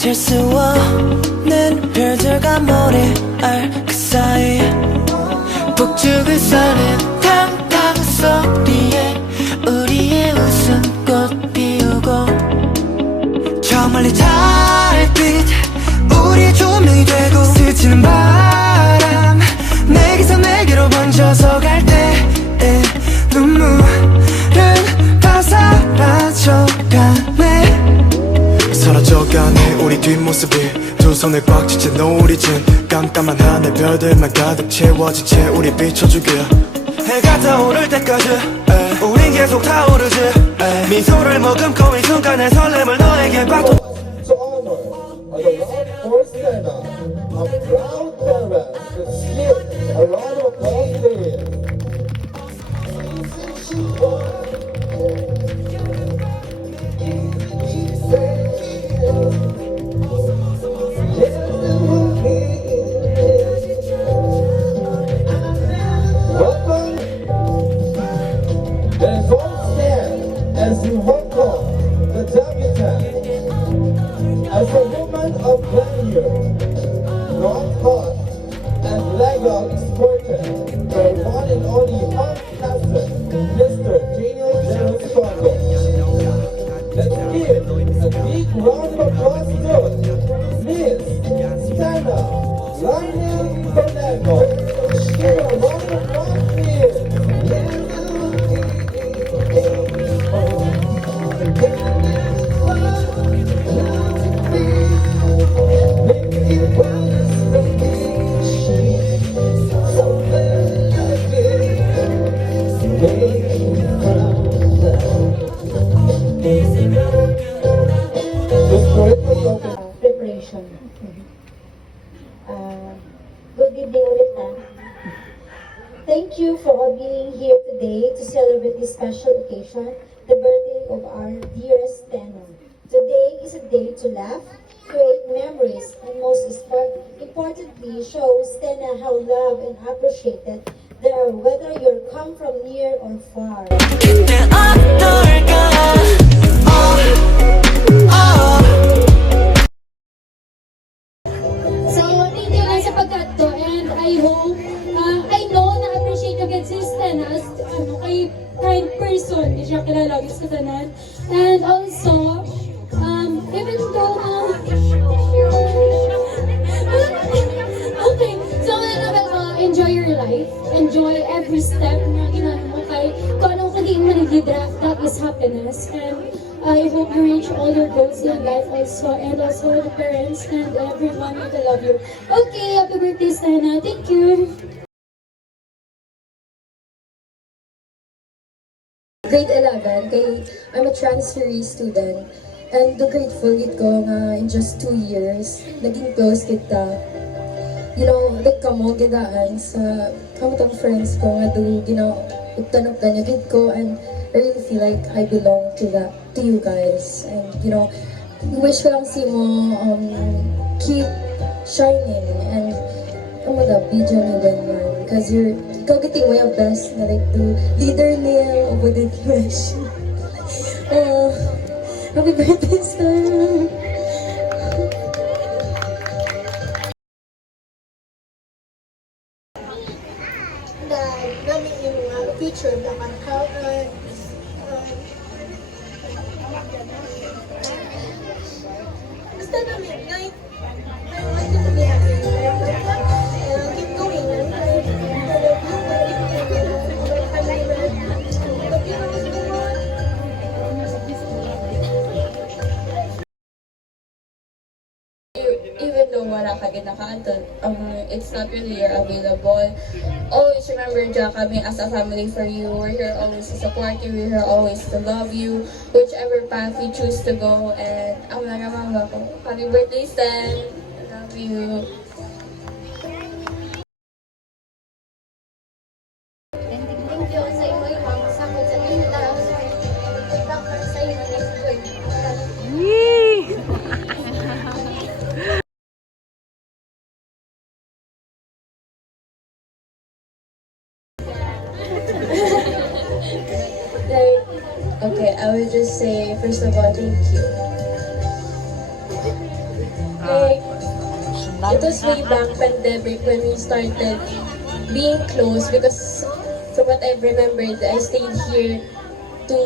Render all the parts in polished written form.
잴 수 없는 별들과 모래알 그 사이 북쪽을 서는 탕탕 소리에 우리의 웃음꽃 피우고 저 멀리 달빛 우리의 조명이 되고 스치는 바람 내게서 내게로 번져서 갈 때 눈물은 다 사라져가네 사라져가네 우리 뒷모습이 두 손을 꽉 쥐채 노을이진 깜깜한 하늘 별들만 가득 채워진 채 우리 비춰주길 해가 떠오를 때까지 우린 계속 타오르지 미소를 머금고 이 순간의 설렘을 너에게 받고 To honor the last first Stena, a proud caravan that skipped a round of applause please. Welcome. Then don't stand as you welcome the debutante. As a woman of grandeur, not hot, and legal sported, the one and only hot cousin, Mr. Daniel Jones Congo. Let's give a big round of applause to Miss Stena Lionel Fernando. Give a round of applause, please. Preparation. Good evening ulit na. Thank you for all being here today to celebrate this special occasion, the birthday of our dearest Stena. Today is a day to laugh, create memories, and most importantly, show Stena how loved and appreciated they are, whether you come from near or far. 그때 어떨까 So, thank you lang sa pagkatto and I hope, I know na appreciate yung consistent as kind person, di siya kilala sa tanan. And also, even though, okay, so enjoy your life, enjoy every step na ginano mo kay kung anong hindi mo nag-draft, that is happiness. And I hope you reach all your goals in life also, and also the parents and everyone that love you. Okay, happy birthday, Stena. Thank you. Grade 11, kay I'm a transferee student. And grateful gid ko nga in just 2 years, naging close kita. You know, kamo gidaan sa kamutang friends ko nga do, tanong-tanong niya gid ko, and I really feel like I belong to you guys. And you know, wish ko lang si mo keep shining and be genuine man, because you're getting way your best na like the leader niya over the flesh. Happy birthday, Stena. Namin yung picture na basta namin, like, I want you to be happy. Keep going. Even though wala ka ginakaanton, it's not really available. Always remember dyan kami as a family for you. We're here always to support you. We're here always to love you. Whichever path you choose to go. And ang mga mama ko, happy birthday, Stan. I love you. Thank you sa iyo yung mga sakot sa tinta. Doctor sa iyo next week. Okay, I would just say, first of all, thank you. Like, it was way back pandemic when we started being close because from what I remembered, I stayed here to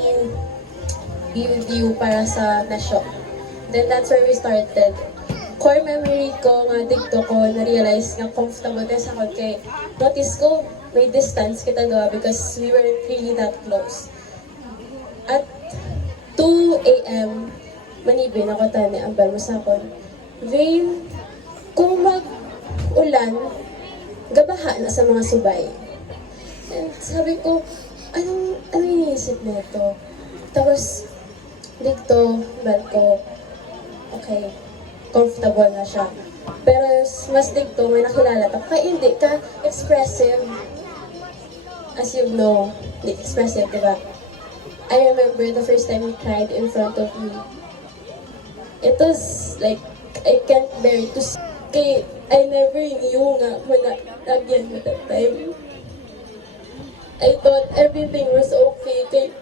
be with you para sa Nasho. Then that's where we started. Core memory ko nga dito ko na-realize nga comfortable kasi ako kay notice ko may distance kita doon because we weren't really that close. At 2 a.m. manibin ako tani ang bell mo sa akon. Vain, kung mag-ulan, gabaha na sa mga subay. And sabi ko, anong iniisip nito? Tapos, dito, bell ko, okay, comfortable na siya. Pero mas dito, may nakilala ko, kaya hindi ka expressive. As you know, hindi expressive, diba? I remember the first time you cried in front of me. It was like, I can't bear to see. Kaya I never knew nga kung nagyan mo that time. I thought everything was okay. Kaya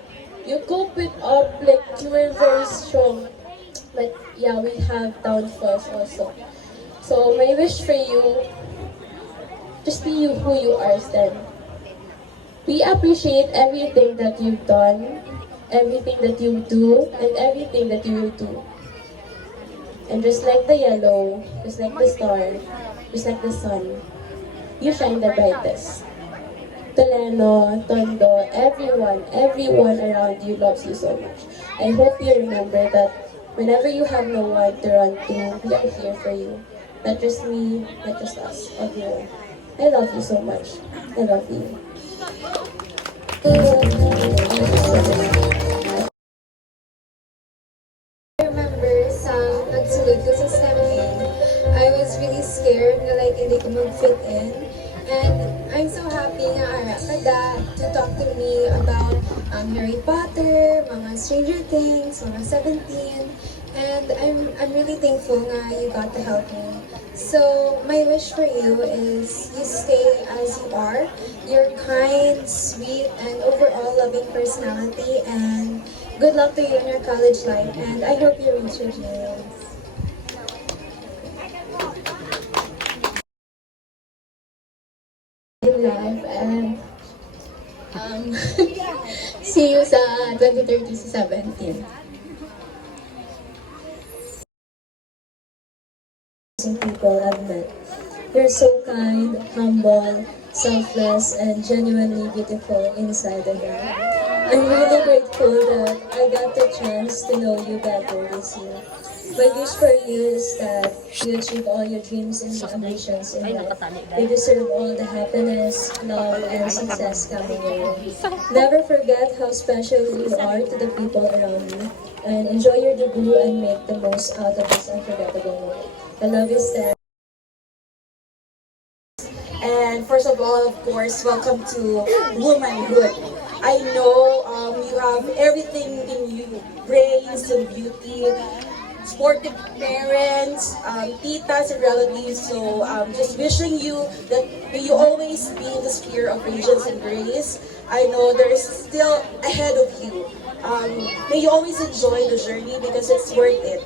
you cope it up like you were very strong. But yeah, we have downfalls also. So my wish for you, just be you who you are, Stan. We appreciate everything that you've done, everything that you do, and everything that you will do. And just like the yellow, just like the star, just like the sun, you shine the brightest. Toleno, Tondo, everyone around you loves you so much. I hope you remember that whenever you have no one to run to, we are here for you. Not just me, not just us, everyone. I love you so much. I love you. I remember sa nagsulod ko sa seminar, I was really scared na like hindi ko mag-fit in. And I'm so happy na ara kada to talk to me about Harry Potter, mga Stranger Things, mga 17. And I'm really thankful nga you got to help me. So my wish for you is you stay as you are. You're kind, sweet, and overall loving personality. And good luck to you in your college life. And I hope you reach your dreams. Life and see you sa 2030 sa 17. People I've met. You're so kind, humble, selfless, and genuinely beautiful inside and out. I'm really grateful that I got the chance to know you better this year. My wish for you is that you achieve all your dreams and ambitions in life. You deserve all the happiness, love, and success coming your way. Never forget how special you are to the people around you, and enjoy your debut and make the most out of this unforgettable moment. I love you, Stan. And first of all, of course, welcome to womanhood. I know you have everything in you, brains and beauty, sportive parents, titas and relatives. So just wishing you that may you always be in the sphere of radiance and grace. I know there is still ahead of you. May you always enjoy the journey because it's worth it.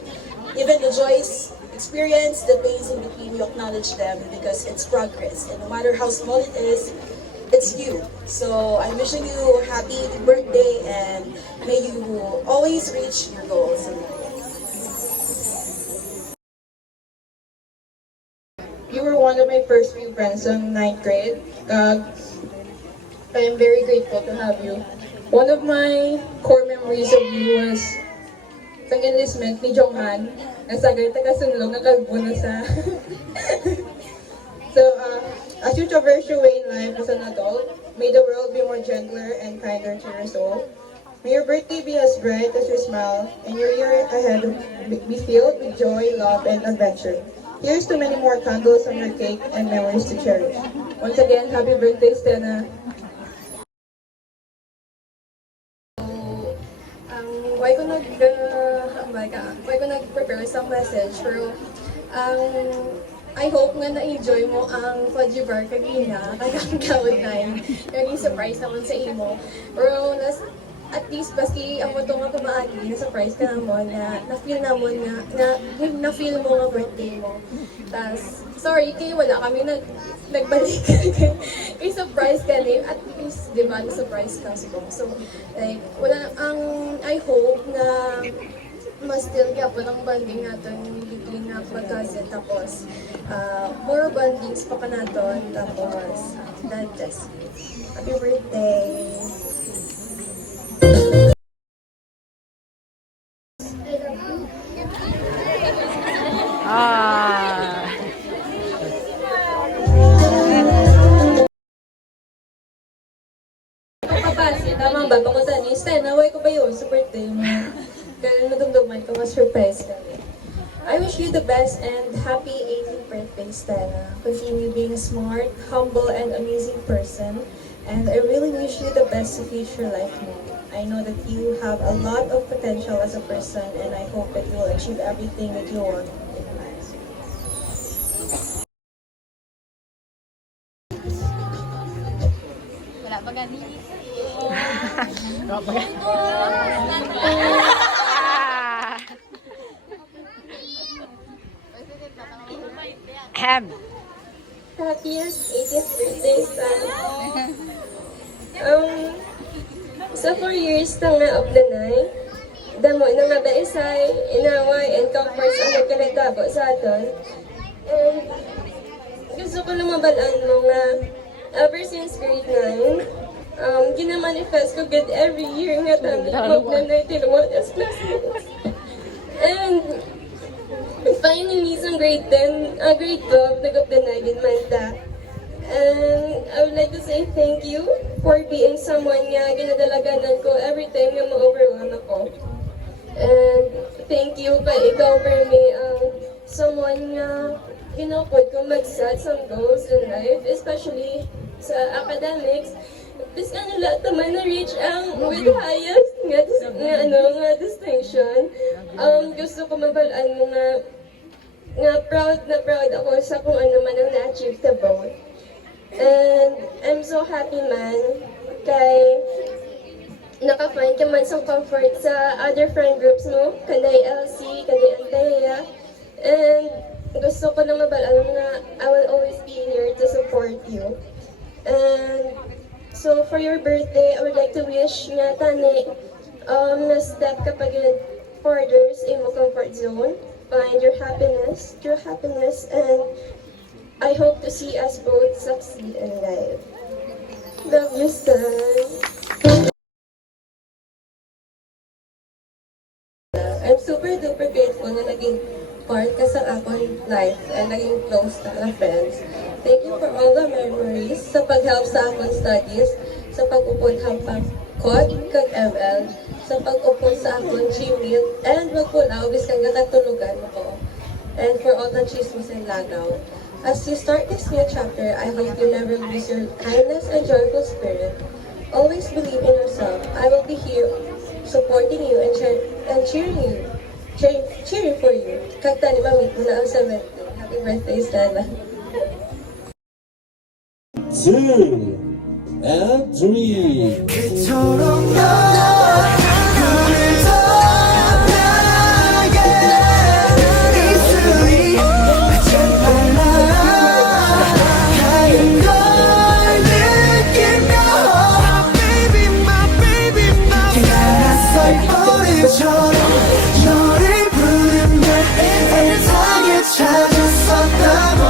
Even the joys experience, the pains in between, you acknowledge them because it's progress. And no matter how small it is, it's you. So I'm wishing you a happy birthday and may you always reach your goals in life. You were one of my first few friends in 9th grade. I am very grateful to have you. One of my core memories of you was sa enlistment ni Jonghan, nasagay taga-sunlong na kalbuno sa. So, as you traverse your way in life as an adult, may the world be more gentler and kinder to your soul. May your birthday be as bright as your smile, and your year ahead be filled with joy, love, and adventure. Here's to many more candles on your cake and memories to cherish. Once again, happy birthday, Stena. Why ko nag-prepare sa message, pero I hope nga na-enjoy mo ang fudgy kagina, kagang cloud9. Yung surprise naman sa imo. Pero at least baski ang mo nga kumaagi, na-surprise ka na mo, na-feel na mo na-feel mo nga birthday mo. Tas, sorry, kayo wala kami nagbalik. Kay surprise ka rin, at least, di ba, na-surprise ka siguro. So, like, I hope na mas still kaya po ng bonding natin between nga mag-cousin, tapos more bondings pa ka natin, tapos that just happy birthday! Kapapasi, tama ba? Pakutan niyo, Stan, naway ko ba yun sa birthday mo? Kaya nadumduman ko, mas-surprise kami. I wish you the best and happy 18th birthday, Stella. Continue being a smart, humble, and amazing person. And I really wish you the best of future life mo. I know that you have a lot of potential as a person, and I hope that you will achieve everything that you want in life. Wala pa gani. Happiest 18th birthday, Stella. Sa 4 years na nga uplanay, damo na nga baisay, inaway, and comforts ang nagkanagabo sa aton. And gusto ko na mabalaan mo nga, ever since grade 9, ginamanifest ko good every year nga tani uplanay tinuot as classmates. And finally, sa grade 10, grade 12, nag-uplanay din man ta. And I would like to say thank you for being someone nga ginadalaganan ko every time nga ma-overwhelm ako. And thank you pa ikaw for me, someone nga ginapod ko mag-set some goals in life, especially sa academics. Bis ka nila naman na-reach ang with highest nga distinction. Gusto ko mabalaan mo nga proud ako sa kung ano man ang na-achieve sa both. And I'm so happy man kay naka-find ka man sa comfort sa other friend groups mo, kanday LC, kanday Antea. And gusto ko na mabalaan nga I will always be here to support you. And so for your birthday, I would like to wish nga tani na step kapag further sa imo comfort zone, find your happiness, true happiness, and I hope to see us both succeed in life. Love you, son. I'm super duper grateful na naging part ka sa akong life and naging close ka na friends. Thank you for all the memories sa pag-help sa akong studies, sa pag-upod hampang kod, kag ML, sa pag-upod sa akong Gmail, and magpulaw biskang katulugan ko. And for all the chismis and lagaw. As you start this new chapter, I hope you never lose your kindness and joyful spirit. Always believe in yourself. I will be here supporting you and cheering for you. Kagta ni mamit mo na ang 70. Happy birthday, Stella. 2 and 3. 그토록 너와 그래도 나에게 입술이 제발 하얀 걸 느끼며 Baby, my baby, my 낯설 우리처럼 너를 부르며 세상에 찾았었다고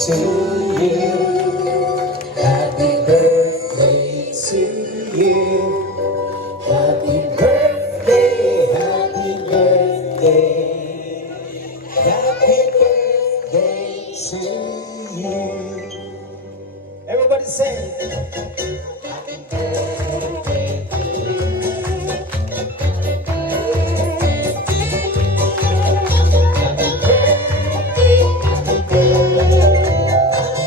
To you, happy birthday to you, happy birthday, happy birthday, happy birthday to you. Everybody sing. Happy birthday to you. Happy birthday, happy birthday.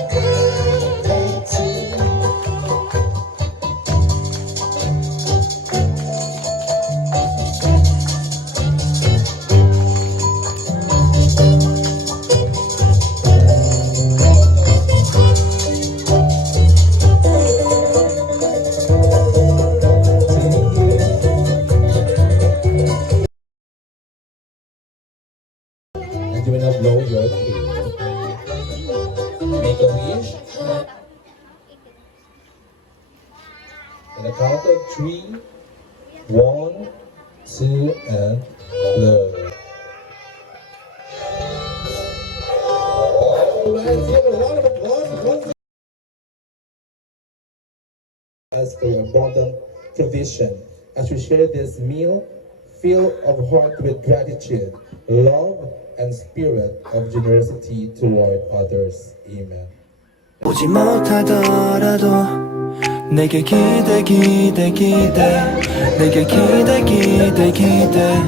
and you will now blow your cake. Make a wish. In a count of 3, 1, 2, and blow. Let's give a round of applause. As for your abundant provision, as we share this meal, filled of heart with gratitude, love, and spirit of generosity toward others. Amen. 오지 못하더라도 내게 기대 기대 기대 내게 기대 기대 기대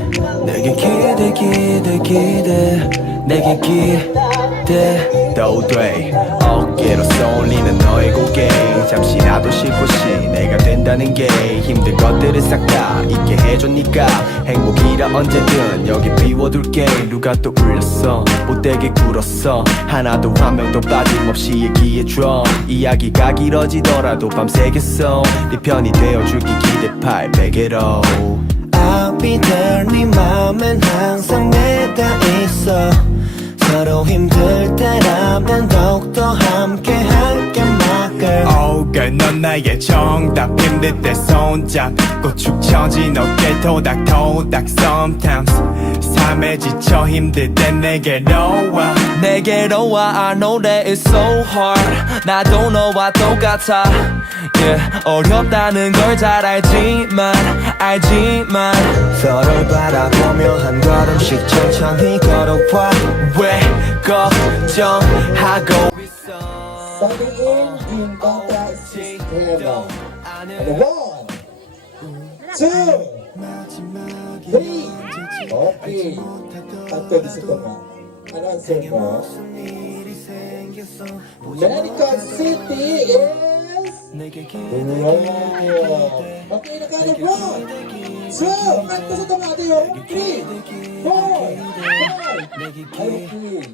내게 기대 기대 기대 내게 기대 또 돼 어깨로 쏠리는 너의 고개 잠시라도 쉴 곳이 내가 된다는 게 힘든 것들을 싹 다 잊게 해줬니까 행복이라 언제든 여기 비워둘게 누가 또 울렸어 못되게 굴었어 하나도 한 명도 빠짐없이 얘기해줘 이야기가 길어지더라도 밤새겠어 네 편이 되어줄게 기대 800개로 I'll be there 네 맘엔 항상 내가 있어 서로 힘들 때라면 더욱더 함께 할게 my girl Oh girl 넌 나의 정답 힘들 때 손잡고 축 처진 어깨 토닥토닥 Sometimes 삶에 지쳐 힘들 땐 내게로 와 내게로 와 I know that it's so hard 나도 너와 똑같아 yeah, 어렵다는 걸 잘 알지만 서로를 바라보며 한 걸음씩 천천히 걸어와 왜 걱정하고 Sabi in Bata Sistema. And 1, 2, 3. Okay. After this ito ano answer mo? Medical City is wrong. Okay, nakalip 1, 2. At sa ito natin yung 3, 4, 5. Okay.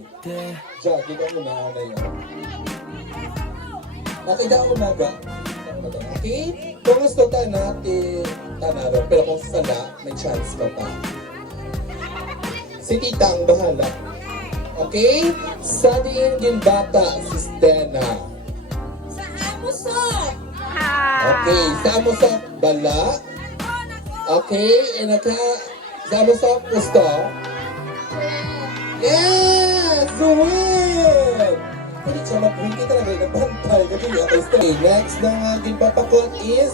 Diyan, kita mo na yun. Okay, daw umaga. Okay? Kung gusto tayo natin tanaro, pero kung sala, may chance ka pa. Si tita ang bahala. Okay? Sa din bata, si Stena. Sa Amosok! Okay, sa Amosok, bala. Okay, and sa Amosok, gusto? Yes! Win! Hindi siya mag-wiki talaga, nagpantay. Okay, next na ating papakot is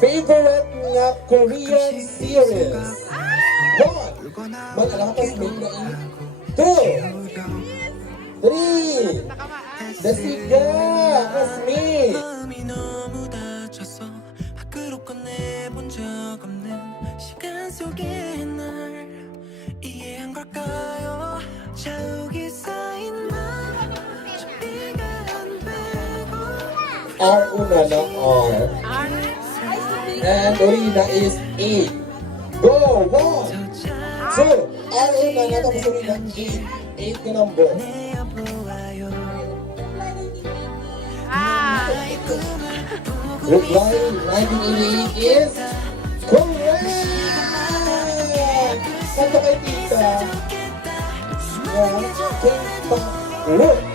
favorite nga Korean series. 1. Malalakas main na 2. 3. Dasiga! Kasmi! 마음이 너무 다쳐서 밖으로 꺼내본 적 없는 시간 속에 날 이해한 걸까요 자욱이 쌓인 맘 준비가 안 되고 R una na R. And Orina is 8. Go! 1, 2. R una na tapos Orina 8. 8 na number. Reply 1988 is correct! Kanto kay tita. Look!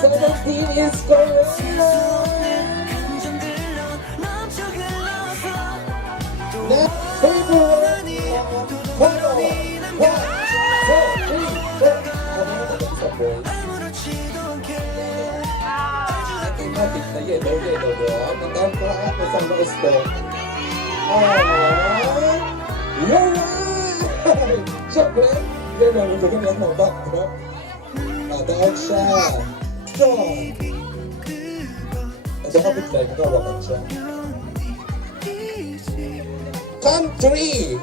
Seventeen is correct. Next favorite photo. 1, 2, 3, 4. Aking natin na yellow. Nandang ko ako sa gusto. You're right! Siyempre, yan ang nagagam lang ng backdrop. Dahil siya strong. At saka bitlay, nakawakan siya. Country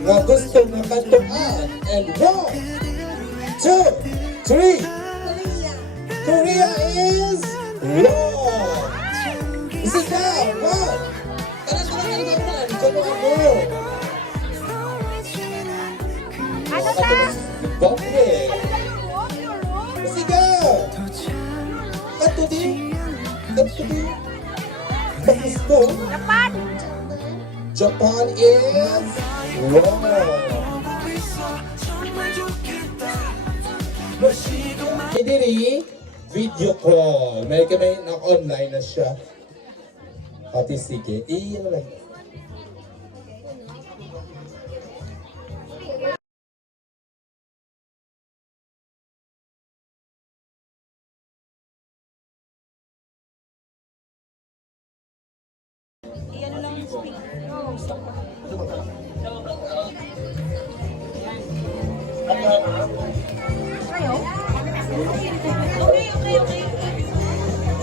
na gusto na kantuan. And 1, 2, 3. Korea is wrong. Sit down. 1. Tara. Kantuan mo. Ano ba? Sige! today? And today? Pakistan? Japan is wrong. Idiri, video call. May kami na-online na siya. Ate, sige. Iyan lang.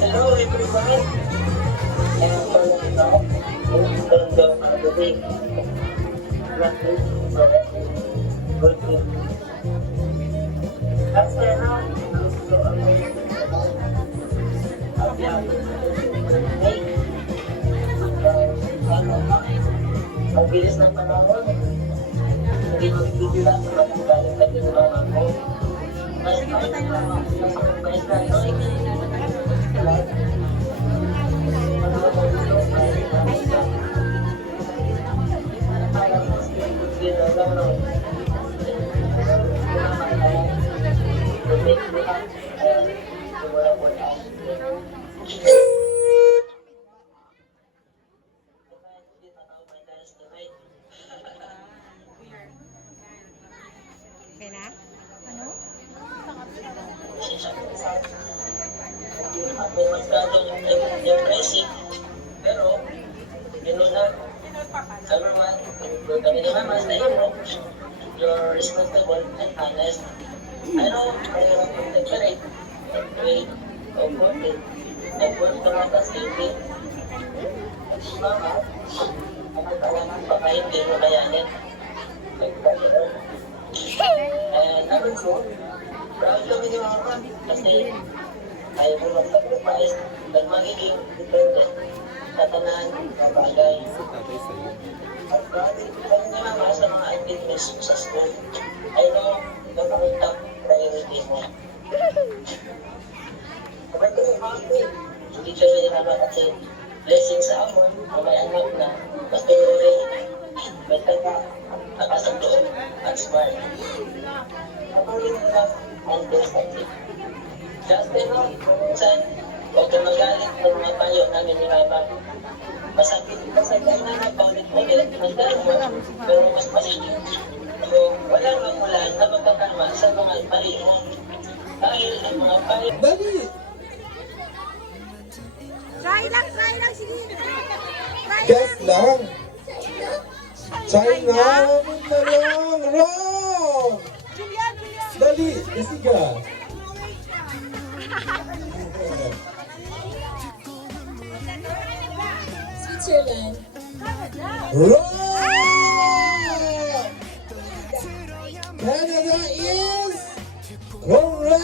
Hello everyone. Ang bilis ng panahon. Hindi magbibilang sa matanggaling na ginawa ko. Mas ako masyadong impressive, pero yun na, everyone, kami ni Mama, sa iyo, you're responsible and honest. I know, I have to decorate and create of content and work naman sa safety. Mama, ako talagang baka hindi mo kayanin. And I'm so proud kami ni Mama kasi ayaw mo mag-sacrifice at magiging dependent sa tanan ng bagay. At proud kami ni Mama sa mga activities sa school. I know, ito ang top priority mo. Kapag ko yung happy, hindi siya ni Mama kasi blessing sa amon, may anak na pastore, may taga, nakasang doon, at smart. Ako rin lang ang understanding. Just enough, minsan, huwag ka magalit ng mga payo namin ni Mama. Masakit na paulit-ulit ang dalawa, pero mas masigit. So, walang mamulan na magkakama sa mga mali mo. Dahil ang mga payo... Dali! Try lang, sige. Guess lang! China! Na lang! Wrong! Dali! Kasi ka! Switzerland. Wrong! Canada is correct!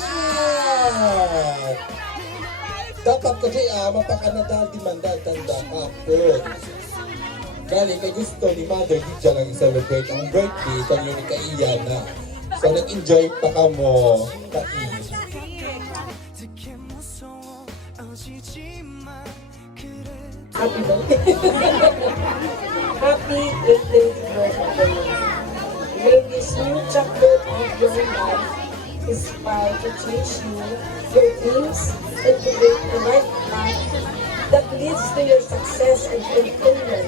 Dapat kasi mapakanada demanda tanda ka po. Gali kay gusto ni Mother Lydia lang i-celebrate ang birthday sa inyo ni Kaiyana. So nag-enjoy pa ka mo. Happy birthday. Happy 18th birthday. May this new chapter of your life inspire to change you, your dreams, and to create the right path that leads to your success and fulfillment.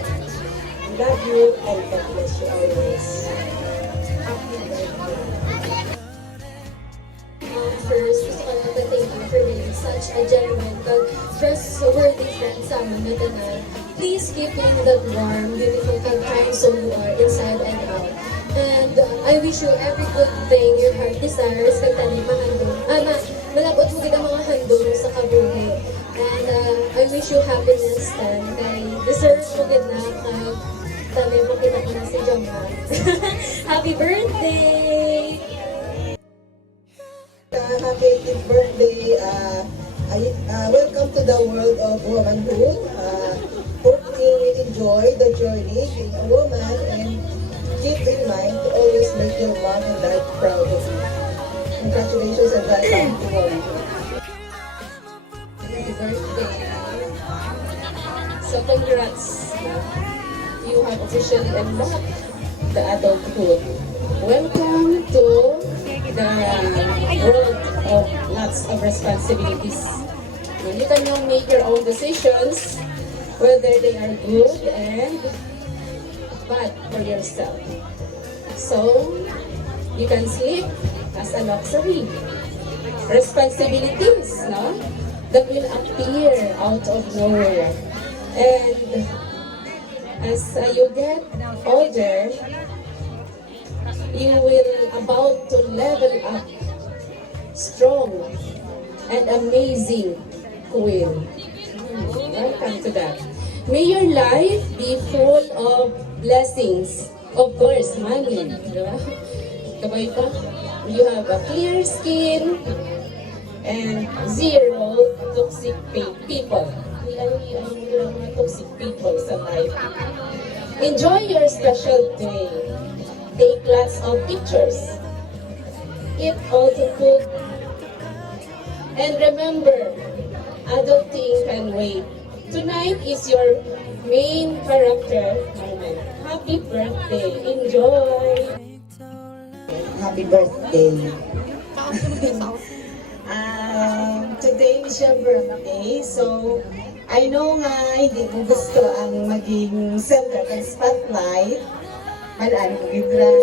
Love you and God bless you always. Happy birthday. First, gusto ko lang thank you for being such a genuine, trustworthy friend sa amin na tanan. Please keep being that warm, beautiful, kind soul you are inside and out. And I wish you every good thing your heart desires kag tanig mahandong. Malabot mo gid ang mga handong sa kabuhi. And I wish you happiness and kay deserve mo gid na kag tanig mo kita na si Jomar. Happy birthday! Happy 18th birthday. Welcome to the world of womanhood. Hope you enjoy the journey being a woman and keep in mind to always make your mom and dad proud of you. Congratulations and welcome to womanhood. happy birthday. So congrats. You have officially unlocked the adulthood. Welcome to the world of lots of responsibilities. You can now make your own decisions, whether they are good and bad for yourself. So, you can sleep as a luxury. Responsibilities, no? That will appear out of nowhere. And as you get older, you will about to level up strong and amazing Queen. Welcome to that. May your life be full of blessings. Of course, money. Diba? Kabay pa? You have a clear skin and zero toxic people. Yung mga toxic people sa life. Enjoy your special day. Take lots of pictures. Eat all the food. And remember, adulting can wait. Tonight is your main character moment. Happy birthday. Enjoy. Happy birthday. Today is your birthday, so I know nga hindi mo gusto ang maging center ng spotlight. Malaan ko gibran.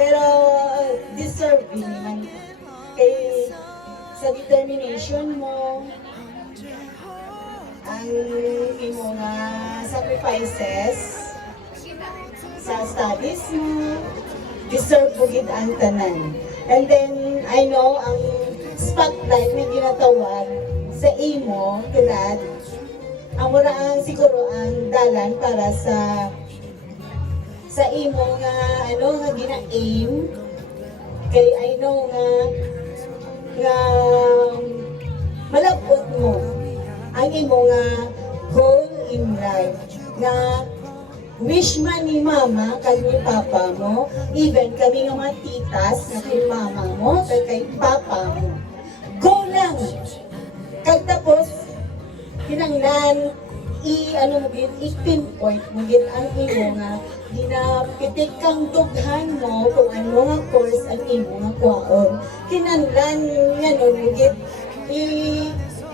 Pero deserving naman kay sa determination mo, ang imo nga sacrifices sa studies mo, deserve mo gid ang tanan. And then, I know, ang spotlight may ginatawag sa imo, tulad, ang wala ang siguro ang dalan para sa imo nga, nga gina-aim. Kay I know nga malabot mo ang imo nga goal in life, nga wish man ni mama kay ni papa mo, even kami nga mga titas na kay mama mo, kay papa mo. Go lang! Kag tapos, kinanglan, i-pinpoint mo gid ang imo nga, ginapitik kang dughan mo kung ano nga course ang imo nga kwaon. Kinanglan, yan mo gid,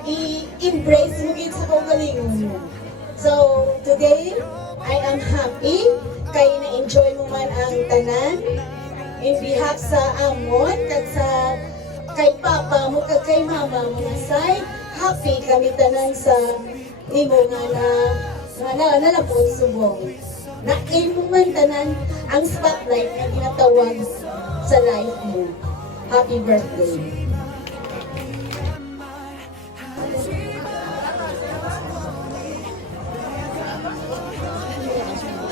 i-embrace mo gid sa kaugalingon mo. So, today, I am happy kay na-enjoy mo man ang tanan in behalf sa amon kag sa kay papa mo kag kay mama mo nga side. Happy kami tanan sa imo nga nalapot subong. Na-aim mo man tanan ang spotlight na ginatawag sa life mo. Happy birthday.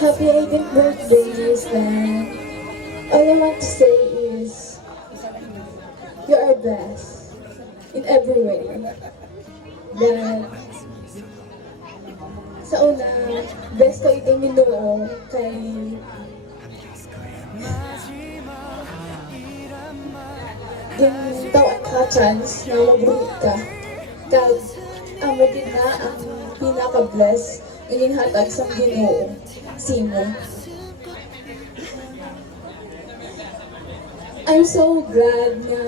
Happy 18th birthday, Islan. All I want to say is, you are blessed in every way. That sa una, best ko itong Ginoo kay yung tawag ka chance na mabuhi ka. Kag amo din na ang pinaka-bless naging hatag sa Ginoo. Simo. I'm so glad na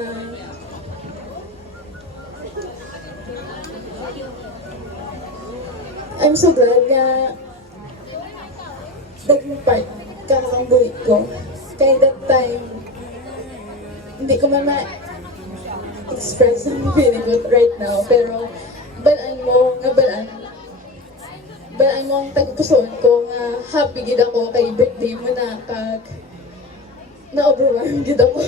naging part ka ng buhay ko. Kaya that time, hindi ko man ma-express ang feeling ko right now. Pero, balaan mo ang tagpusoon ko nga happy gid ako kay birthday mo na kag na-overwhelm gid ako.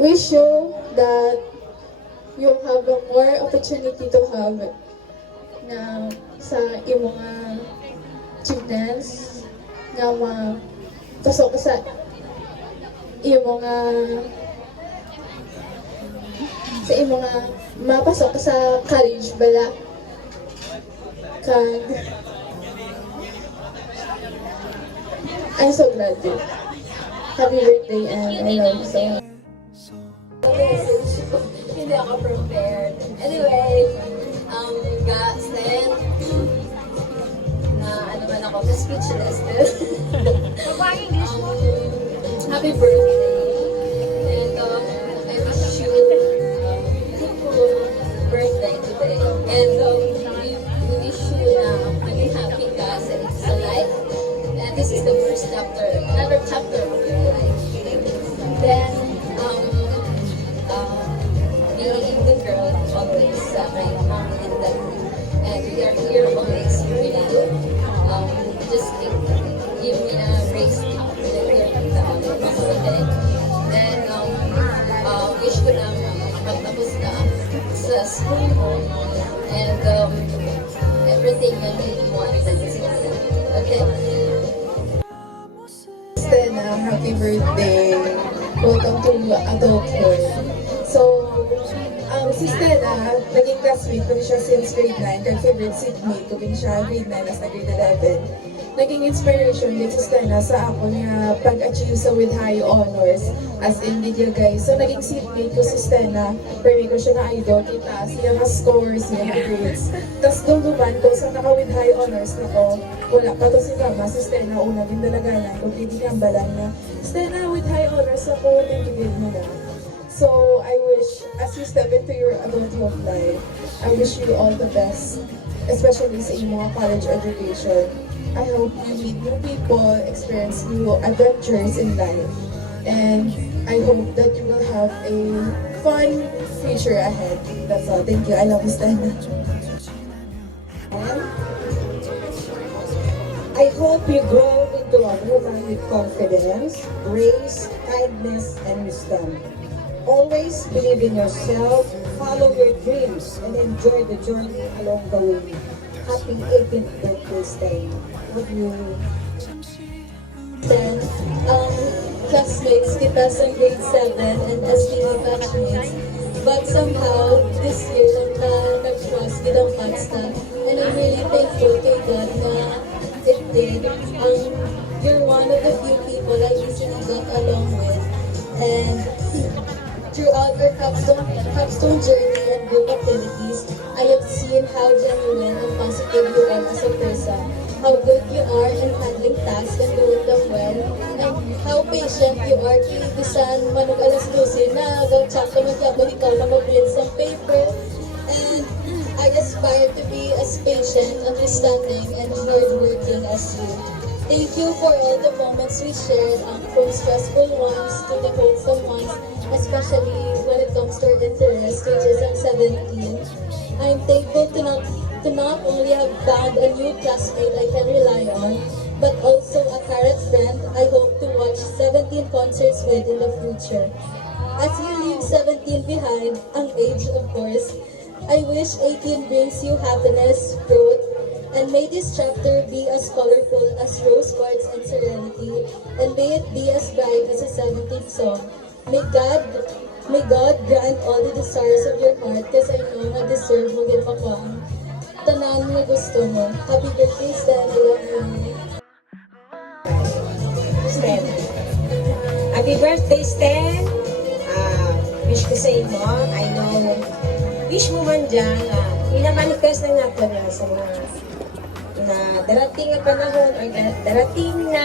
Wish you that you have a more opportunity to have na sa imo nga achievements nga pasok sa imo nga mapasok sa college bala kag I'm so glad to. Happy birthday and I love you so much. hindi ako prepared. Anyway, Stan, na ano man ako, speechless din. Happy birthday. And I wish you thankful birthday today. And we wish you na maging happy ka sa life. And this is the first chapter, another chapter of your life. Then, be a good girl always sa kay mommy and daddy. And we are here always for you. Just give me a raise up to the day. Then, wish ko na makapagtapos ka sa school mo. And everything na you want is okay? Stena, happy birthday. Welcome to adulthood. So, si Stena, naging classmate ko siya since grade 9. Kaya favorite seatmate ko din siya grade 9 as na grade 11. Naging inspiration din si Stena sa ako niya pag-achieve sa with high honors as in video guys. So, naging seatmate ko si Stena. Pwede ko siya na idol. Kita siya scores, siya grades. Tapos duman ko sa naka with high honors na ko. Wala pa to si Mama, si Stena una din dalaganan ko. Hindi kambalan na, Stena with high honors ako, nagigil mo na. So, I wish, as you step into your adulthood life, I wish you all the best, especially sa iyong college education. I hope you meet new people, experience new adventures in life, and I hope that you will have a fun future ahead. That's all. Thank you. I love you, Stena. I hope you grow into a woman with confidence, grace, kindness, and wisdom. Always believe in yourself, follow your dreams, and enjoy the journey along the way. Happy 18th birthday, Stena. Love you. Then, classmates kita sa grade 7 and SPE batchmates. But somehow, this year, nag-cross kitang paths na. And I'm really thankful kay God na it did. You're one of the few people I easily got along with. And throughout our capstone journey and group activities, I have seen how genuine and positive you are as a person, how good you are in handling tasks and doing them well, and how patient you are kay bisan manong alas 12 na gawchak ka magyabon ikaw na mag-read sa paper. And I aspire to be as patient, understanding, and hardworking as you. Thank you for all the moments we shared, from stressful ones to the wholesome ones, especially when it comes to our interest, which is at 17. I'm thankful to not only have found a new classmate I can rely on, but also a current friend I hope to watch 17 concerts with in the future. As you leave 17 behind, ang age of course, I wish 18 brings you happiness, growth, and may this chapter be as colorful as rose quartz and serenity, and may it be as bright as a 17th song. May God grant all the desires of your heart, kasi I know na deserve mo din makuha. Tanan mo gusto mo. Happy birthday, Stan. I love you. Stan. Happy birthday, Stan. Wish ko sa imo, I know, wish mo man dyan, minamanifest na natin na sa mga na darating na panahon or darating na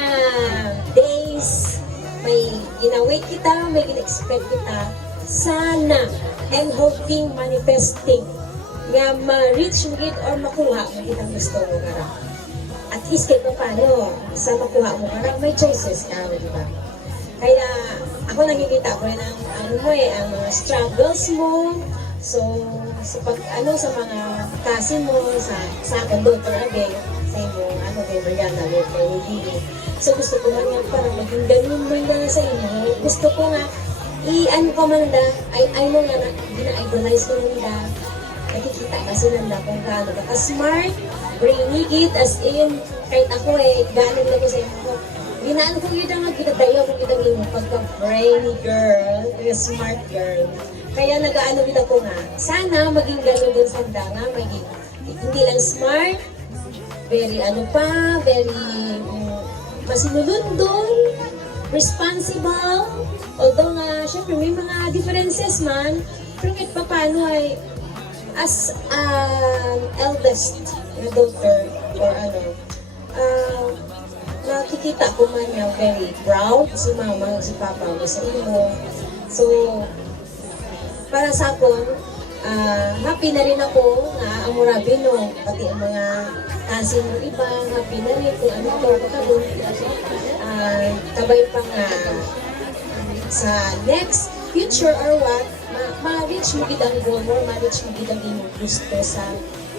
days, may ginawait kita, may gina-expect kita, sana, and hoping, manifesting, nga ma-reach mo it or makuha mo itang gusto mo nga. At least kahit paano, sa makuha mo nga, may choices ka, di ba? Kaya, ako nakikita ko rin ang, ang mga struggles mo, so, sa sa mga kasi mo, sa akin, Dr. Abel, sa inyo, Mariana, kay Lili. So, gusto ko nga parang maging ganun mo na sa inyo. Gusto ko nga, ko man na, I know nga na, gina-idolize ko nanda. Nakikita kasi nanda kung gaano ka smart, brainy, as in, kahit ako gaano lang ko sa inyo. Ginaan ko yun ang ginadayo ko kita mo pagka-brainy girl, smart girl. Kaya nag-ano din ako nga, sana maging gano'n dun sa nga, maging hindi lang smart, very very masinulundon, responsible, although nga, syempre may mga differences man, pero kahit pa paano ay, as eldest na daughter, or nakikita ko man na very proud si mama, si papa, sa imo. So, para sa akon, happy na rin ako na ang murabi no, pati ang mga cousin mo iba, happy na rin kung ano to, kabay pa nga sa next future or what, ma-reach mo gidang goal mo, ma-reach mo gidang imong gusto sa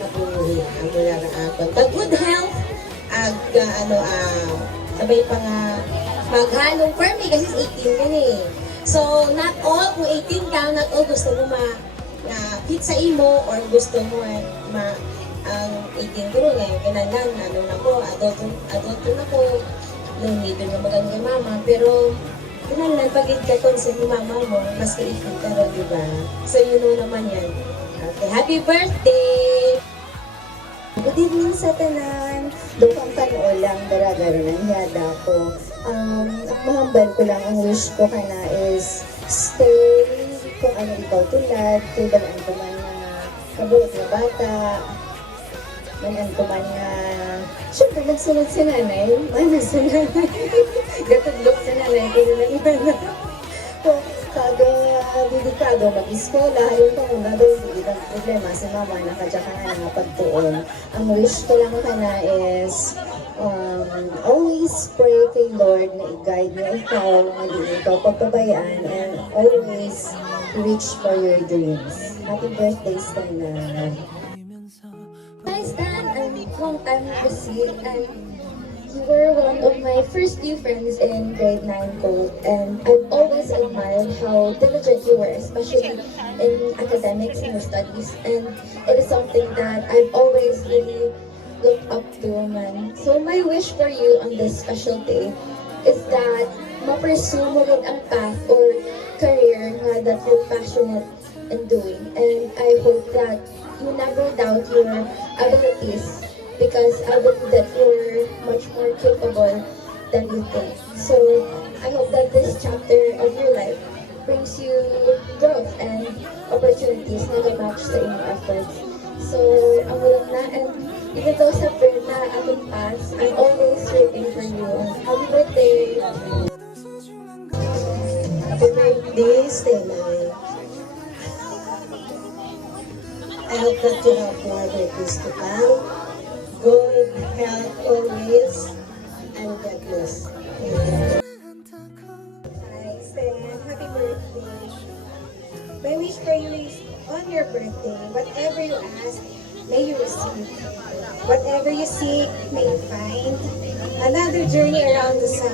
kabuhi. Ang mula na akon. The good health, sabay pa nga maghalong for me kasi 18 ka eh. So, not all, kung 18 ka, not all gusto mo fit sa imo or gusto mo ang 18 ko ngayon, kinalan, na ko, adult na ko, no need na maganda mama, pero kinalan, pagid ka consent ni mama mo, mas ka-18 ka rin, diba? So, you know naman yan. Okay, happy birthday! Good evening sa tanan. Dukang kanuo lang, daragaro ng yada ko. Mahambal ko lang, ang wish ko ka na is stay kung ano ikaw tulad, kay balaan ko man na kabuot na bata, manan ko man na, syempre nagsunod si nanay, sa nanay, gatudlok sa nanay, kaya lang iba na. Kung dedikado mag-eskwela, hayong ka muna daw, hindi lang problema si mama, nakadya ka nga nga pagtuon. Ang wish ko lang ka na is, always pray kay Lord na i-guide niya ikaw, hindi ikaw pagpabayaan, and always reach for your dreams. Happy birthday, Stana. Hi Stan, I'm long time to see, and you were one of my first few friends in grade 9 Gold, and I've always admired how diligent you were, especially in academics and your studies, and it is something that I've always really looked up to, man. So my wish for you on this special day is that ma-pursue mo rin ang path or career that you're passionate in doing, and I hope that you never doubt your abilities, because I believe that you're much more capable than you think. So I hope that this chapter of your life brings you growth and opportunities na match sa inyong efforts. So ang walang na, and even though sa prayer na ating pass, I'm always rooting for you. Happy birthday! Happy birthday, Stella. I hope that you have more birthdays to come. Good health always, and God bless. Hi, Stan. Happy birthday. My wish for you is, on your birthday, whatever you ask, may you receive. Whatever you seek, may you find. Another journey around the sun.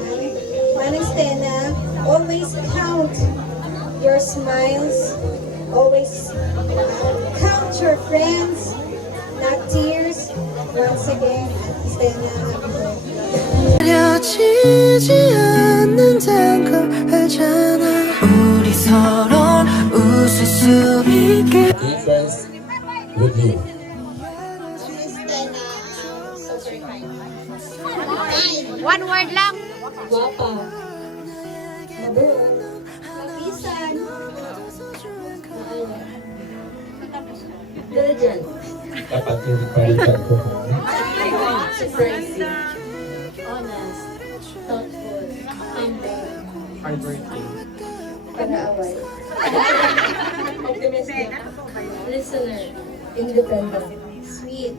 Manang Stena, always count your smiles. Always count your friends, not tears. Once again, Stena, happy birthday. 가려지지 않는다는 걸 알잖아 우리 서로 웃을 수 있게 Be friends with you. One word lang. Guwapa. Mabuo. Kapisan. Diligent. Dapat yung palitan ko. Surprising. Honest. Thoughtful. Humble. Hardworking. Pag-aaway. Optimistic. Listener. Independent. Sweet.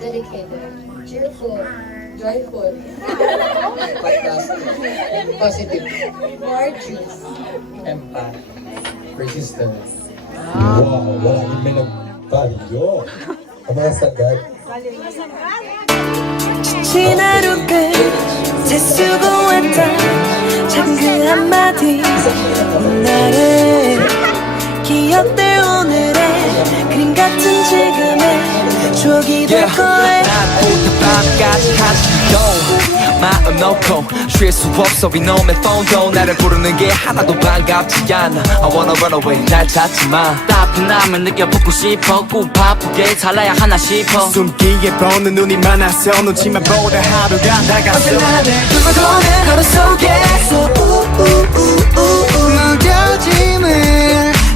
Dedicated. Cheerful. Joyful. Positive. Gorgeous. Empath. Persistent. Wow, wala yung may nagpaliyo. Ang mga sagad. 지친 하루 끝 재수고했다 작은 그 한마디 나를 기억될 오늘의 그림 같은 지금의 추억이 될 거야 낮부터 밤까지 한시도 마음 놓고 쉴 수 없어 이놈의 폰도 나를 부르는 게 하나도 반갑지 않아 I wanna run away 날 찾지 마 따분함을 느껴보고 싶어 꼭 바쁘게 살아야 하나 싶어 숨기에 보는 눈이 많아서 눈치만 보다 하루가 나갔어 나를 두고 도는 하루 속에 무뎌짐을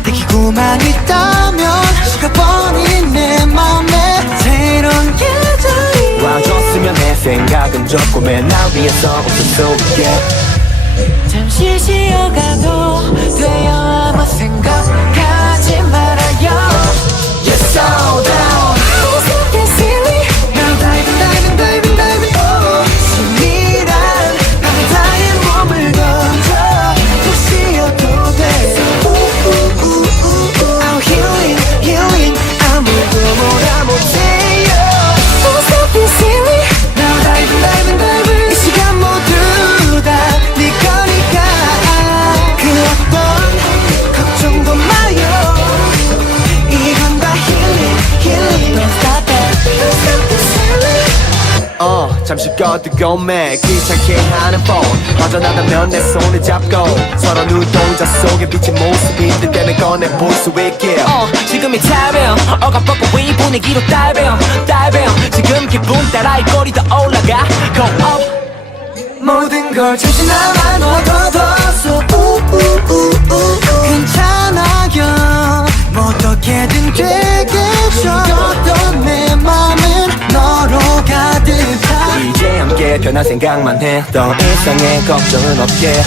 느끼고 누구만 있다면 식어버린 내 맘에 새로운 계절이 와줬으면 해. 생각은 적고 맨날 위에서 웃을 수 있게. 잠시 쉬어가도 돼요. 아무 생각하지 말아요. You're so down. It's something silly. Now diving, diving, diving, diving. Oh, 신이란 바다에 몸을 던져 또 쉬어도 돼. I'm healing, healing. 아무도 뭐라 못해요. It's something silly. Now diving, diving, diving. 이 시간 모두 다 네 거니까 그 어떤 걱정도 마요. 이건 다 healing, healing. Don't stop it. It's something silly. 잠시 꺼두고 매 귀찮게 하는 폰 허전하다면 내 손을 잡고 서로 눈동자 속에 비친 모습이 들 때면 꺼내 볼 수 있게. 지금이 타이밍 억압받고 이 분위기로 다이빙 지금 기분 따라 이 꼬리 더 올라가 Go up. 모든 걸 잠시 나만 얻어둬서 괜찮아요. 뭐 어떻게든 되겠죠. 어떤 내 맘은 너로 가득하. 이제 함께 변한 생각만 해. 더 이상의 걱정은 없게.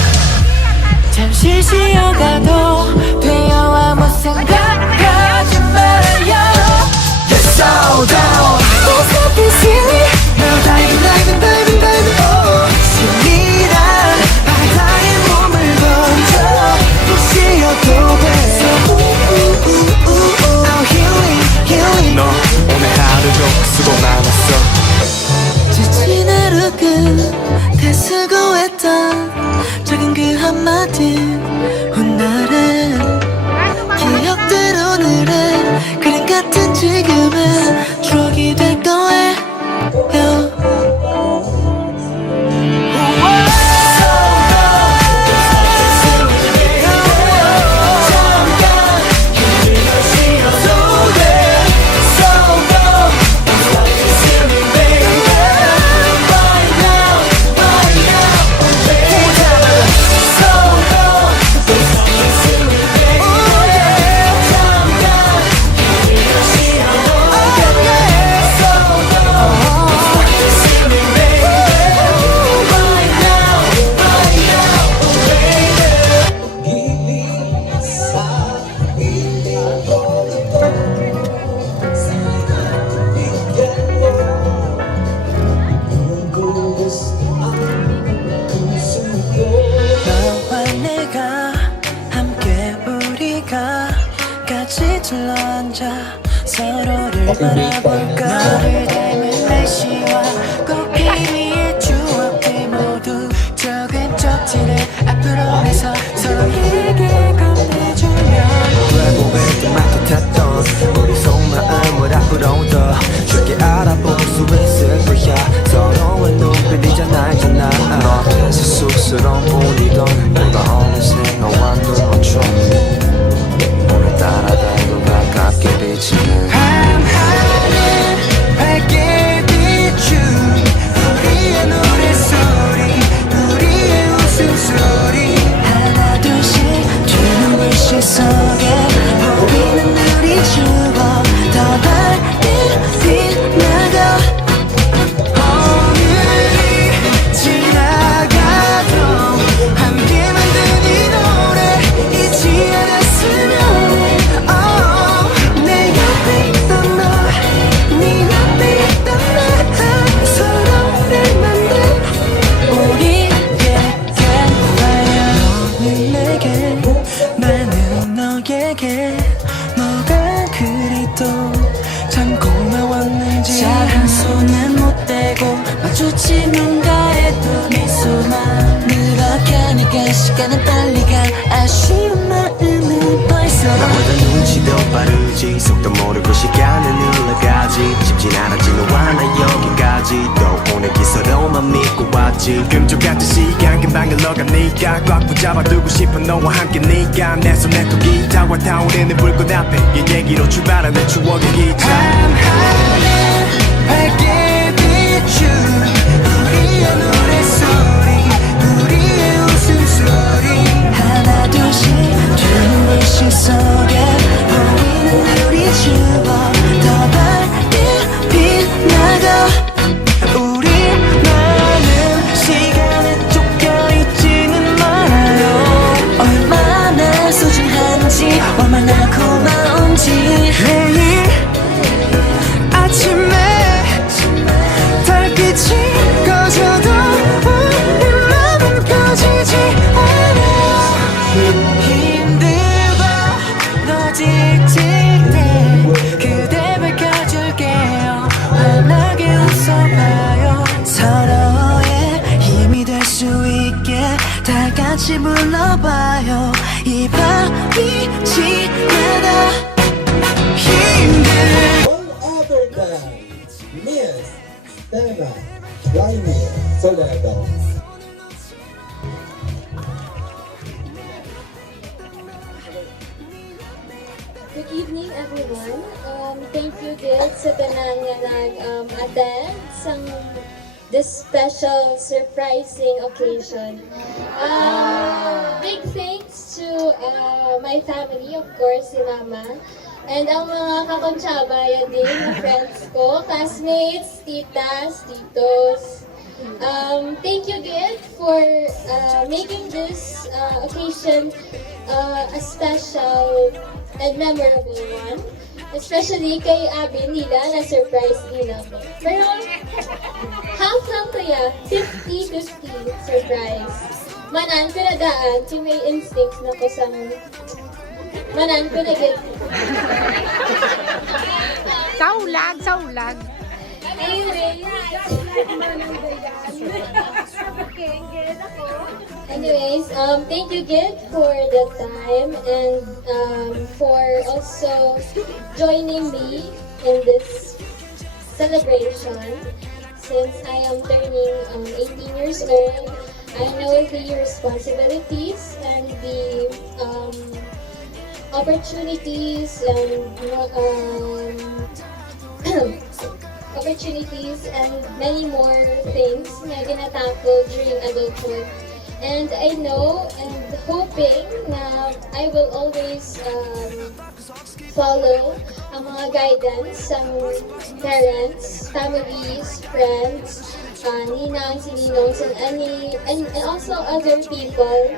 잠시 쉬어가도 돼요. 아무 생각하지 말아요. You're so down. It's something silly. Now diving, diving, diving, diving. Oh, 신이란 바다에 몸을 던져 또 쉬어도 돼. I'm healing, healing. 너 오늘 하루도 수고 많았어. 지친 하루 끝에 수고했던 작은 그 한마디 훗날에 기억들 오늘의 그림 같은 지금의 추억이 될 거예요. 너와 내가 함께 우리가 같이 둘러앉아 서로를 바라볼까. 너를 닮은 날씨와 꽃길이의 추억들 모두 조금적지를 앞으로 내서 서로에게 건네주면 외국에 맡듯했던 우리 속마음을 앞으로 더 쉽게 알아볼 수 있을 거야. 서로의 눈빛이잖아 알잖아. 너 앞에서 쑥스러운 뿐이던 내가 어느새 너와 눈 맞춰 오늘따라 달고 가깝게 비치는 밤하늘 밝게 비춘 우리의 노래소리 우리의 웃음소리 하나 둘씩 두 눈빛 속에 보이는 우리 추억 더 밝게 빛나고 오늘이 지나가도 함께 만든 이 노래 잊지 않았으면 해. 내 옆에 있던 너, 네 앞에 있던 나 서로를 만든 우리에게 와요. 너는 내게 나는 너에게 뭐가 그리 또 참 고마웠는지 잘 한 손은 못 대고 마주치면 가해도 미소만 그렇게 하니까 시간은 빨리 가. 아쉬운 마음은 벌써 나보다 눈치도 빠르지 속도 모르고 시간은 흘러가지 쉽진 않았지 너와 나 여기까지 또 오늘 기서로만 믿고 왔지. 금쪽같은 시간 금방 흘러가니까 꽉 붙잡아 두고 싶어 너와 함께니까 내 손에 또 기타와 타오르는 불꽃 앞에 이 얘기로 출발하는 추억의 기차. 밤하늘 밝게 비춘 우리의 노래소리 우리의 웃음소리 하나 둘씩 두 눈빛 속에 Stena, Raimi Soledo. Good evening, everyone. Thank you, Gid, sa tanan nga nag-attend sa this special, surprising occasion. Big thanks to my family, of course, si Mama, and ang mga kakontsabaya din, na friends ko, classmates, titas, titos. Thank you, Gid, for making this occasion a special and memorable one. Especially kay Abby nila, na-surprise din ako. Pero, half lang kaya, 50-50 surprise. Manan ko na daan, kung may instincts na ko sa manan ko na get. Saulag. Anyways, thank you, Gid, for the time and for also joining me in this celebration. Since I am turning 18 years old, I know the responsibilities and the opportunities and opportunities and many more things na ginatackle during adulthood. And I know and hoping na I will always follow ang mga guidance ng parents, families, friends, ninang, sininongs, and also other people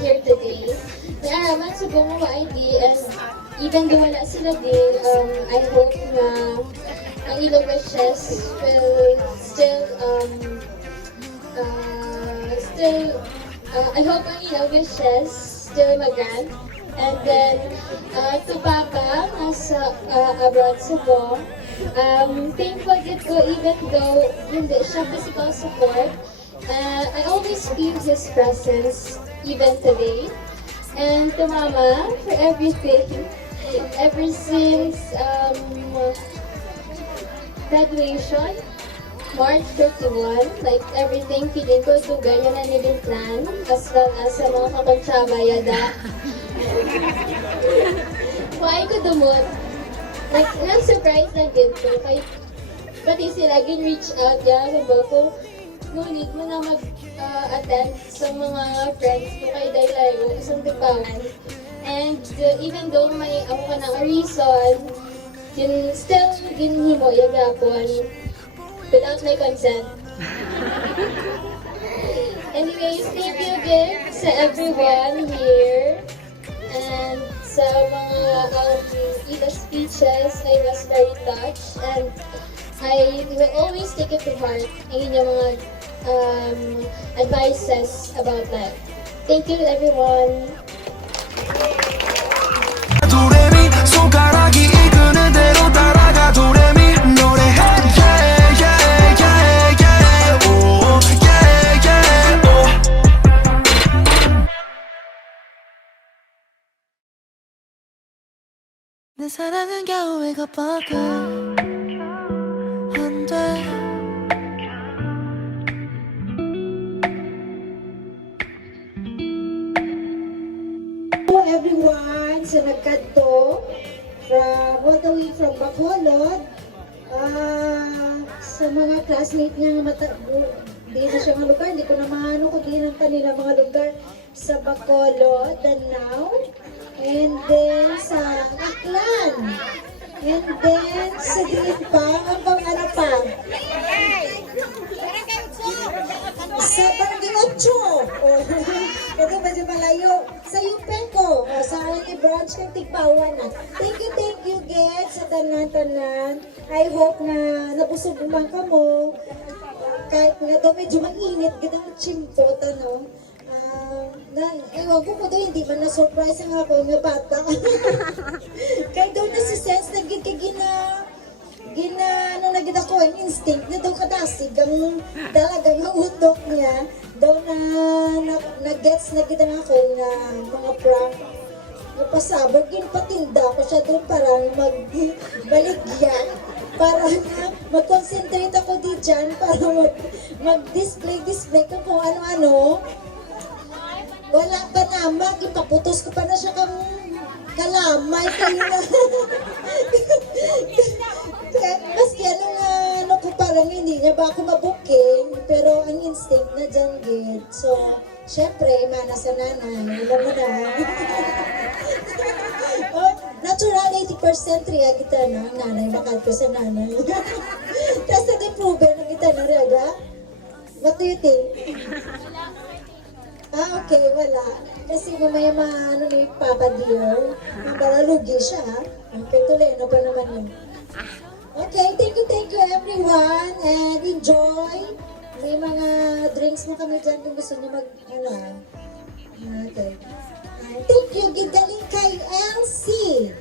here today. Naaraman sa buong mga ID, and even though wala sila din, I hope na ang ilang wishes will still I hope ang ilang wishes still mag-grant. And then, to Papa, nasa abroad sa Bong, thankful din ko even though hindi siya physical support, I always feel his presence even today. And to Mama, for everything, ever since graduation, March 31, like everything, feeling ko ito ganyan na nilin plan, as well as sa mga kakontsabaya da. Why ko dumot? Like, na-surprise na din ko, kay pati sila gin-reach out ya, sabi ko, ngunit mo na mag-attend sa mga friends ko kay Daylayo, isang tipawan. And even though may ako ka ng reason, still ginhimo yung yapon without my consent. Anyways, thank you again sa everyone here. And sa mga Ida speeches, I was very touched. And I will always take it to heart ang inyong mga advices about life. Thank you everyone. 도레미 손가락이 이끄는 대로 따라가 도레미 노래해 yeah yeah yeah yeah oh yeah yeah oh 내 사랑은 겨우 이것밖에 안돼. Hello everyone sa nagkanto all the way from Bacolod, sa mga classmate niya di na siya mga lugar, hindi ko na maano kung di ng kanila mga lugar sa Bacolod, Danao, and then sa Aklan, and then sa Dipa, hanggang ano pa? Sa Barangay 8. Kasi medyo malayo. Sa Yupenko, sa Arnie Branch kang Tigpawan na. Thank you, Ged, sa tanan-tanan. I hope na nabusog naman ka mo. Kahit nga daw medyo mainit, gandang chimpot, ano. Ewan ko daw, hindi man na-surprise ang ako nga bata. Kahit daw nasi-sense na ano na gid ako, ang instinct na daw kadasig ang dalagang utok niya daw na gets na gid ako na mga prank napasabog ginpatinda ko siya doon parang magbaligyan para na mag-concentrate ako di dyan para mag-display kung ano-ano. Wala pa naman, ipaputos ko pa na siya kang kalamay kayo na. Maski ano ko parang hindi niya ba ako mabuking, pero ang instinct na dyan gid. So, syempre, mana sa nanay, alam mo na. Oh, natural 80% riya kita na, ang nanay, bakit ko sa nanay. Kasi na-proven na kita na riya. What do you think? Okay, wala. Kasi mamaya ano ni Papa Dear, malalugi siya, ha? Okay, tuloy, ano pa naman yun? Okay, thank you everyone, and enjoy. May mga drinks na kami dyan kung gusto niyo okay. Thank you, gigaling kay Elsie.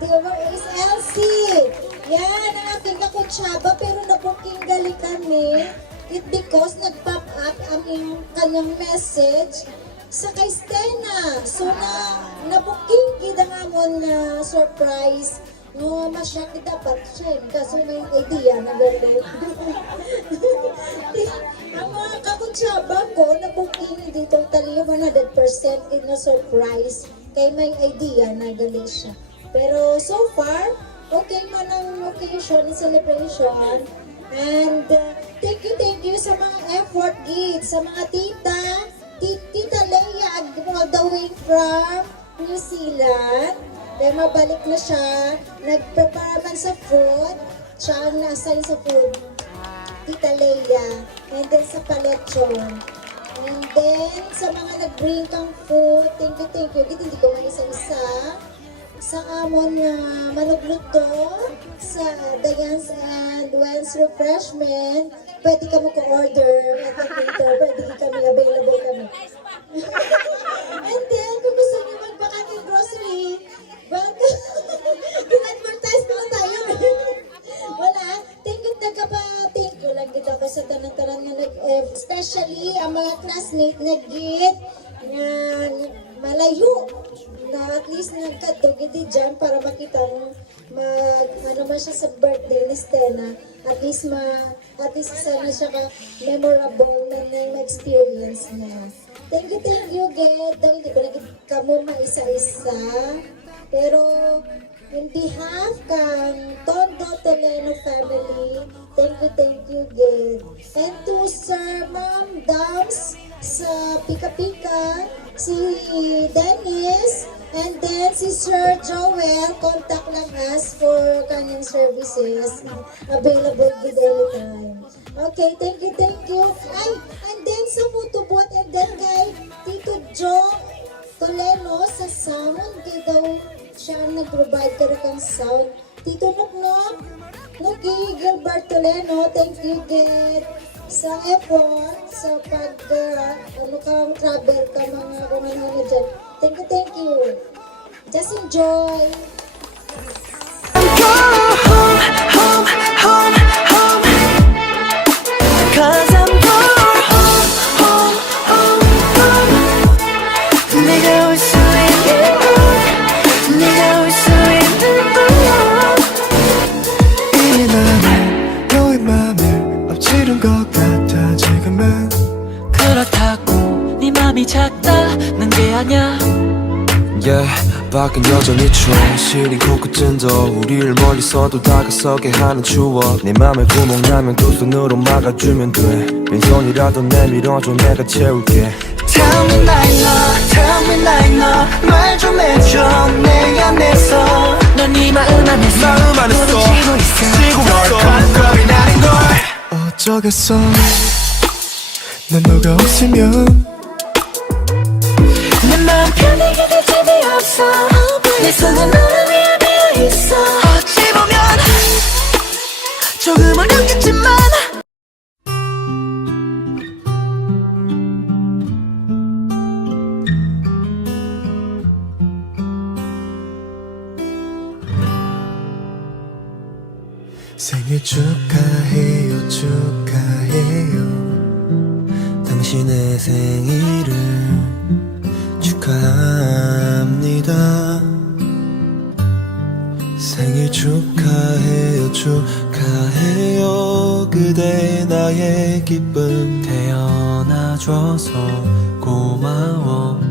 There is Elsie. Yan, ang aking kakutsaba, pero nabuking gali kami. It because nag-pop up ang kanyang message sa kay Stena. So, nabuking kita nga mo na surprise. No, masyak dapat siya. Kasi may idea na gano'n. Ang mga kakutsaba ko, nabuking hindi totally 100% na surprise. Kaya may idea na gano'n siya. Pero so far, okay man ang occasion, celebration. And thank you sa mga effort gigs, sa mga Tita Leia, all the way from New Zealand. Kaya mabalik na siya, nag-prepare man sa food, siya ang na-assign sa food, Tita Leia, and then sa palechon. And then, sa mga nag-bring kang food, thank you. Hindi ko man isa-isa. Sa amon na manugluto, sa Diane's and Wen's Refreshment, pwede ka mo ko-order, pwede kami, available kami. And then, kung gusto niyo magbaka ng grocery, welcome. Kin-advertise naman tayo. Wala. Thank you lang kita ko sa tanang-tanang na especially ang mga classmate na git malayo na at least nagkatog iti dyan para makita mo ano man siya sa birthday ni Stena, at least sana siya ka memorable na experience niya. Thank you, Ged. Hindi ko na kamo maisa-isa. Pero, in behalf kang Tondo Toleno family, thank you, Ged. And to Sir Ma'am Dams sa Pika-Pika, si Dennis, and then si Sir Joel, contact lang us for kanyang services. Available with anytime. Okay, thank you. Ay, and then sa Mutubot, and then kay Tito Joe Toleno sa sound, kay daw siya ang nag-provide ka rin kang sound. Tito Nuknok, Nuki Gilbert Toleno, thank you, Ged, sa effort, sa kang travel ka mga kung ano dyan. Thank you. Just enjoy. Cause I'm going home. 네가 올 수 있는 분, 네가 올 수 있는 분. 이 맘에 너의 맘을 엎치른 것 같아 지금은. 그렇다고 네 맘이 작다는 게 아냐. Yeah, 밖은 여전히 추워. 시린 코끝은도 우리를 멀리서도 다가서게 하는 추억. 내 맘에 구멍 나면 두 손으로 막아주면 돼. 빈손이라도 내밀어줘 내가 채울게. Tell me like 너 말 좀 해줘 내 안에서 넌 네 마음 안에서 부딪히고 있어 널 나는 걸 어쩌겠어 난 너가 없으면 내 마음 편하게 될 틈이 없어 내 손은 너를 위해 비어있어 어찌 보면 조금 어렵겠지만 생일 축하해요 축하해요 당신의 생일을 축하합니다 생일 생일 축하해요 축하해요 그대 나의 기쁨 태어나줘서 고마워